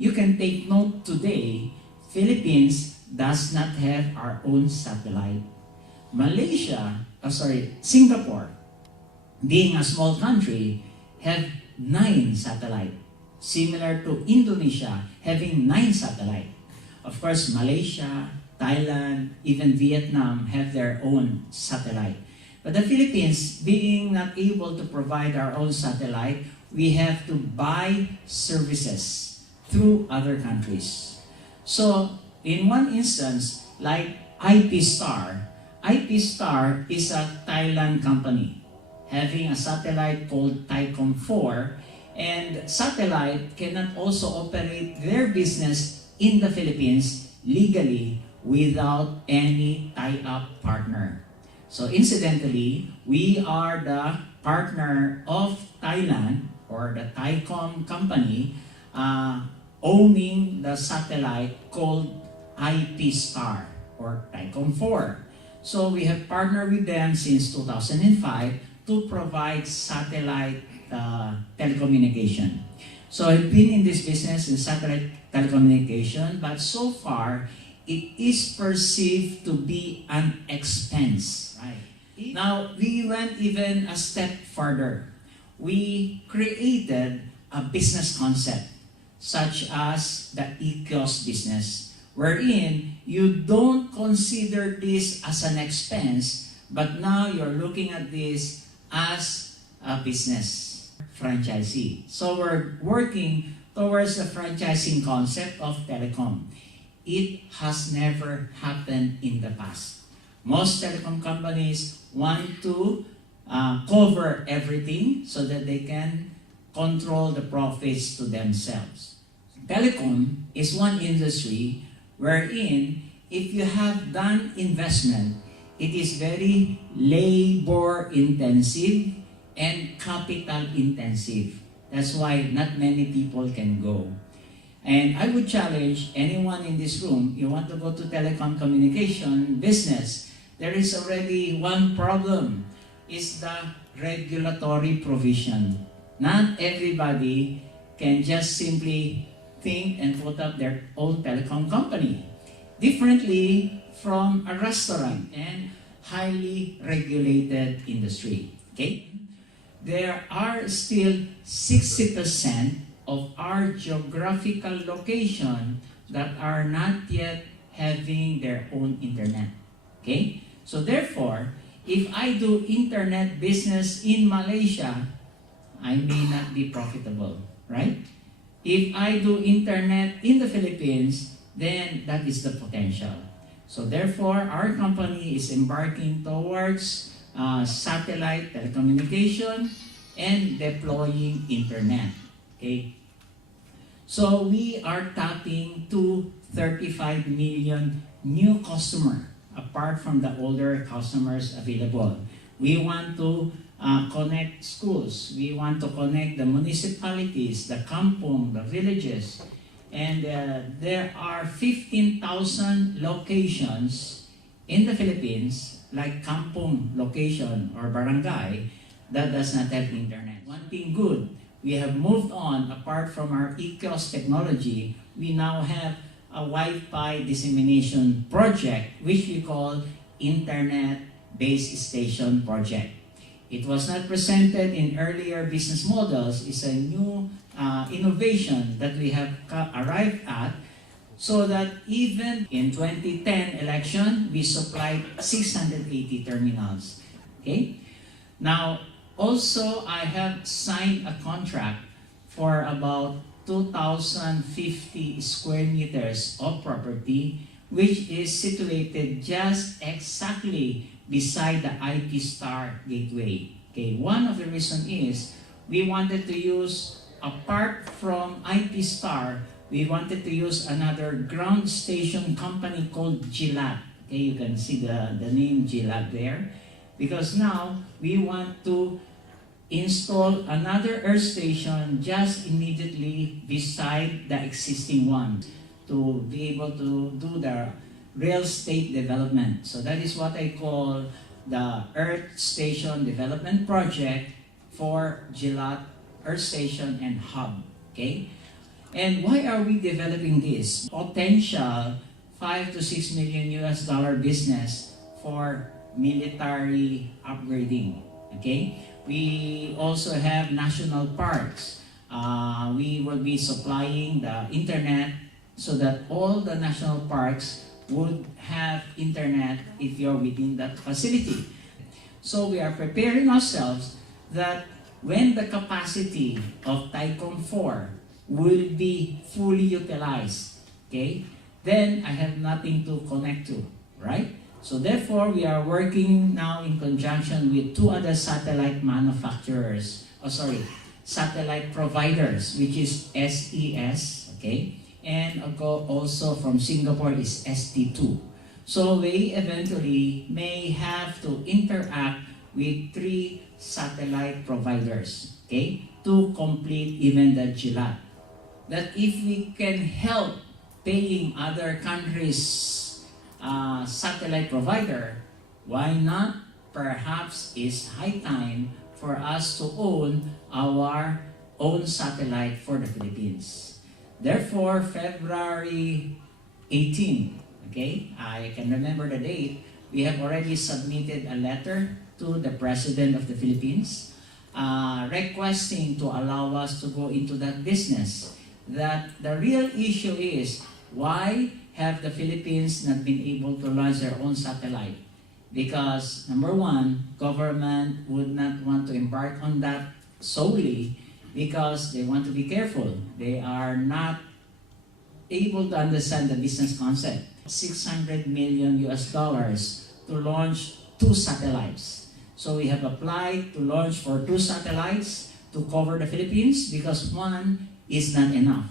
you can take note today, Philippines does not have our own satellite. Singapore, being a small country, have 9 satellites, similar to Indonesia having 9 satellites. Of course, Malaysia, Thailand, even Vietnam have their own satellite. But the Philippines, being not able to provide our own satellite, we have to buy services through other countries. So, in one instance, like IP Star is a Thailand company having a satellite called Thaicom 4, and satellite cannot also operate their business in the Philippines legally without any tie-up partner. So incidentally, we are the partner of Thailand, or the Thaicom company, owning the satellite called IP Star or Thaicom 4. So we have partnered with them since 2005 to provide satellite telecommunication. So I've been in this business in satellite telecommunication, but so far it is perceived to be an expense. Right? Now we went even a step further. We created a business concept such as the e-kiosk business, wherein you don't consider this as an expense, but now you're looking at this as a business franchisee. So we're working towards the franchising concept of telecom. It has never happened in the past. Most telecom companies want to cover everything so that they can control the profits to themselves. Telecom is one industry wherein if you have done investment, it is very labor intensive and capital intensive. That's why not many people can go. And I would challenge anyone in this room, you want to go to telecom communication business, there is already one problem, is the regulatory provision. Not everybody can just simply think and put up their own telecom company. Differently from a restaurant and highly regulated industry. Okay? There are still 60% of our geographical location that are not yet having their own internet. Okay? So therefore, if I do internet business in Malaysia, I may not be profitable, right? If I do internet in the Philippines, then that is the potential. So therefore, our company is embarking towards satellite telecommunication and deploying internet. Okay. So we are tapping to 35 million new customers apart from the older customers available. We want to connect schools. We want to connect the municipalities, the kampong, the villages. And there are 15,000 locations in the Philippines, like kampong location or barangay, that does not have internet. One thing good, we have moved on. Apart from our e-kiosk technology, we now have a Wi-Fi dissemination project, which we call Internet Base Station Project. It was not presented in earlier business models. It's a new innovation that we have arrived at, so that even in 2010 election, we supplied 680 terminals. Okay? Now, also, I have signed a contract for about 2,050 square meters of property, which is situated just exactly beside the IP Star Gateway. Okay, one of the reasons is we wanted to use, apart from IP Star, we wanted to use another ground station company called GLAT. Okay, you can see the name GLAT there. Because now we want to install another earth station just immediately beside the existing one to be able to do the real estate development. So that is what I call the Earth Station Development Project for GLAT Earth Station and Hub. Okay? And why are we developing this? Potential 5 to 6 million US dollar business for military upgrading. Okay? We also have national parks. We will be supplying the internet so that all the national parks would have internet if you're within that facility. So we are preparing ourselves that when the capacity of TICOM 4 will be fully utilized, okay, then I have nothing to connect to, right? So therefore, we are working now in conjunction with two other satellite manufacturers, satellite providers, which is SES, okay? And also from Singapore is ST2. So we eventually may have to interact with 3 satellite providers, okay, to complete even the GLAT. That if we can help paying other countries' satellite provider, why not? Perhaps it's high time for us to own our own satellite for the Philippines. Therefore, February 18, okay, I can remember the date, we have already submitted a letter to the President of the Philippines requesting to allow us to go into that business. That the real issue is, why have the Philippines not been able to launch their own satellite? Because number one, government would not want to embark on that solely because they want to be careful. They are not able to understand the business concept. 600 million US dollars to launch 2 satellites. So we have applied to launch for 2 satellites to cover the Philippines because one is not enough.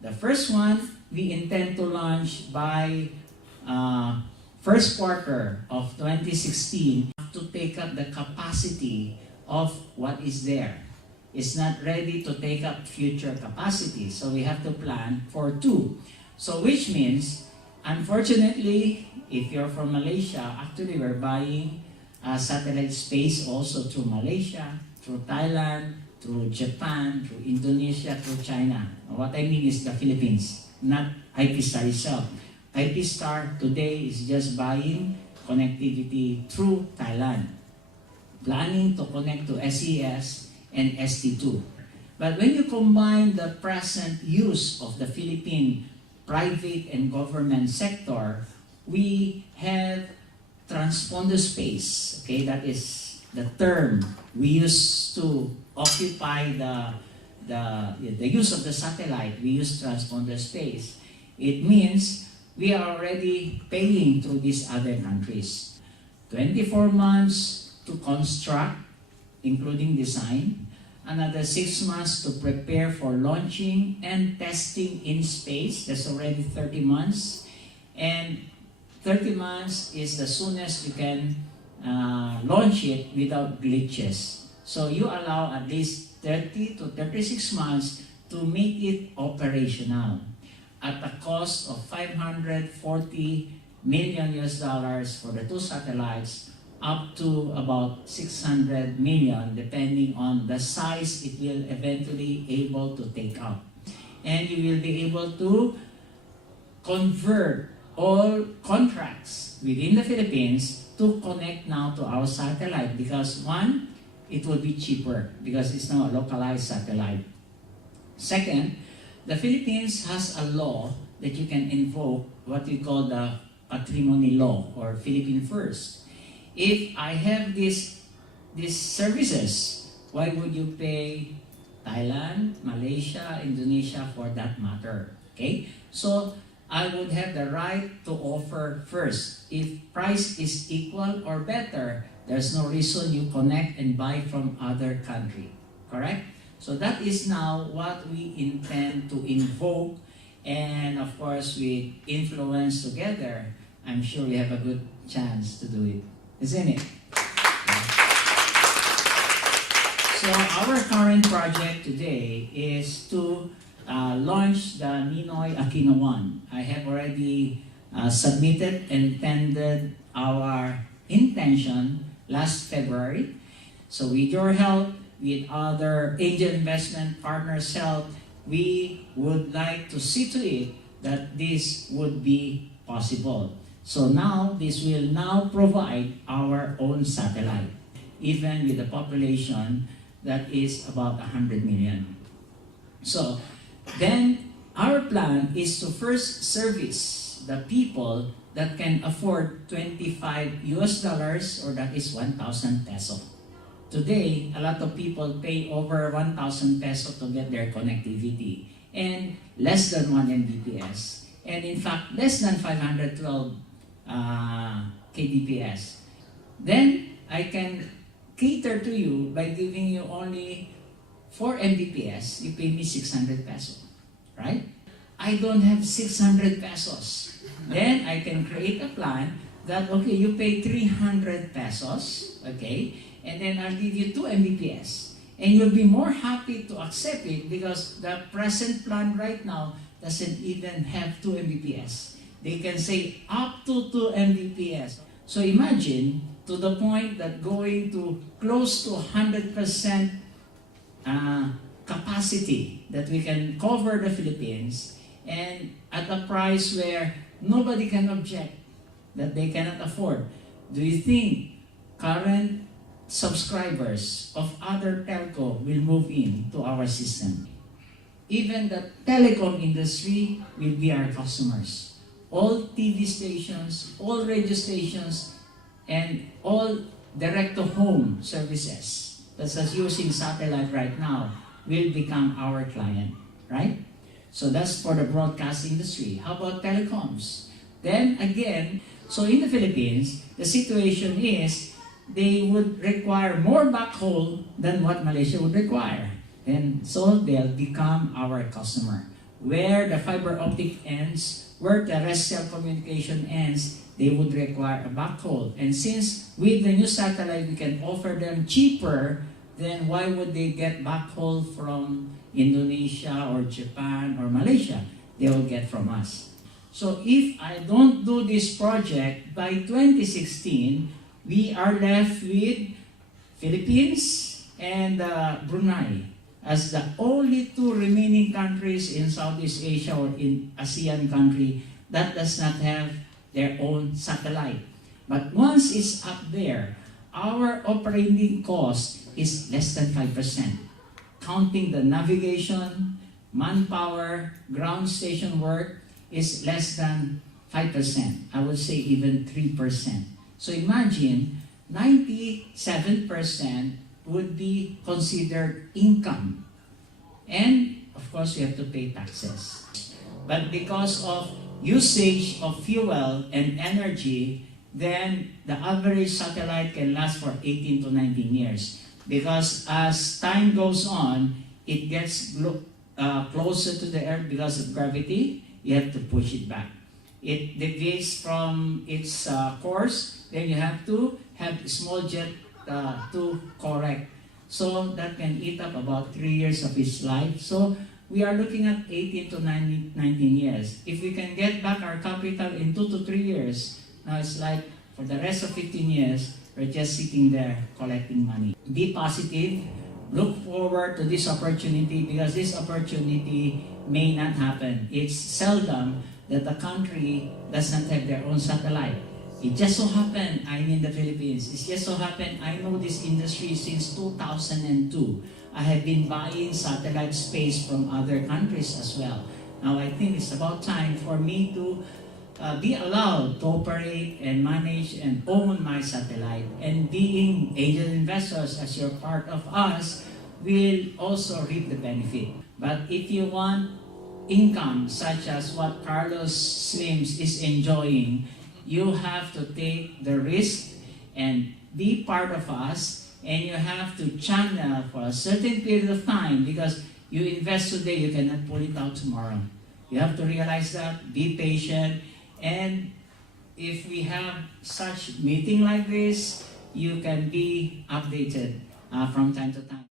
The first one, we intend to launch by first quarter of 2016 to take up the capacity of what is there. It's not ready to take up future capacity, so we have to plan for 2. So which means, unfortunately, if you're from Malaysia, actually we're buying satellite space also through Malaysia, through Thailand, through Japan, through Indonesia, through China. What I mean is the Philippines, not IP Star itself. IP Star today is just buying connectivity through Thailand, planning to connect to SES and ST2. But when you combine the present use of the Philippine private and government sector, we have transponder space. Okay, that is the term we use to occupy the use of the satellite. We use transponder space. It means we are already paying through these other countries. 24 months to construct, including design. Another 6 months to prepare for launching and testing in space. That's already 30 months. And 30 months is the soonest you can launch it without glitches. So you allow at least 30 to 36 months to make it operational at a cost of 540 million US dollars for the 2 satellites, up to about 600 million depending on the size it will eventually able to take up. And you will be able to convert all contracts within the Philippines to connect now to our satellite because one, it will be cheaper because it's now a localized satellite. Second, the Philippines has a law that you can invoke, what we call the patrimony law or Philippine First. If I have these services, why would you pay Thailand, Malaysia, Indonesia for that matter? Okay? So I would have the right to offer first. If price is equal or better, there's no reason you connect and buy from other country. Correct? So that is now what we intend to invoke, and of course with influence together, I'm sure we have a good chance to do it. Isn't it? So our current project today is to launch the Ninoy Aquino 1. I have already submitted and tendered our intention last February. So with your help, with other angel investment partners' help, we would like to see to it that this would be possible. So now, this will now provide our own satellite, even with a population that is about 100 million. So then our plan is to first service the people that can afford $25 or that is 1,000 peso. Today, a lot of people pay over 1,000 peso to get their connectivity and less than 1 Mbps. And in fact, less than 512 kbps. Then I can cater to you by giving you only 4 Mbps. You pay me 600 pesos, right? I don't have 600 pesos. Then I can create a plan that, okay, you pay 300 pesos, okay, and then I'll give you 2 Mbps. And you'll be more happy to accept it because the present plan right now doesn't even have 2 Mbps. They can say up to 2 Mbps. So imagine to the point that going to close to 100% capacity that we can cover the Philippines and at a price where nobody can object that they cannot afford. Do you think current subscribers of other telco will move in to our system? Even the telecom industry will be our customers. All TV stations, all radio stations, and all direct-to-home services that's using satellite right now will become our client, right? So that's for the broadcast industry. How about telecoms? Then again, so in the Philippines, the situation is they would require more backhaul than what Malaysia would require. And so they'll become our customer. Where the fiber optic ends, where terrestrial communication ends, they would require a backhaul. And since with the new satellite we can offer them cheaper, then why would they get backhaul from Indonesia or Japan or Malaysia? They will get from us. So if I don't do this project, by 2016, we are left with Philippines and Brunei as the only 2 remaining countries in Southeast Asia or in ASEAN country that does not have their own satellite. But once it's up there, our operating cost is less than 5%. Counting the navigation, manpower, ground station work is less than 5%. I would say even 3%. So imagine 97% would be considered income. And of course, you have to pay taxes. But because of usage of fuel and energy, then the average satellite can last for 18 to 19 years. Because as time goes on, it gets closer to the Earth because of gravity. You have to push it back. It deviates from its course, then you have to have a small jet to correct. So that can eat up about 3 years of its life. So we are looking at 18 to 19 years. If we can get back our capital in 2 to 3 years, now it's like for the rest of 15 years, we're just sitting there collecting money. Be positive. Look forward to this opportunity because this opportunity may not happen. It's seldom that a country doesn't have their own satellite. It just so happened I'm in the Philippines. It just so happened I know this industry since 2002. I have been buying satellite space from other countries as well. Now I think it's about time for me to be allowed to operate and manage and own my satellite. And being angel investors as you're part of us will also reap the benefit. But if you want income such as what Carlos Slims is enjoying, you have to take the risk and be part of us, and you have to channel for a certain period of time because you invest today, you cannot pull it out tomorrow. You have to realize that, be patient, and if we have such meeting like this, you can be updated from time to time.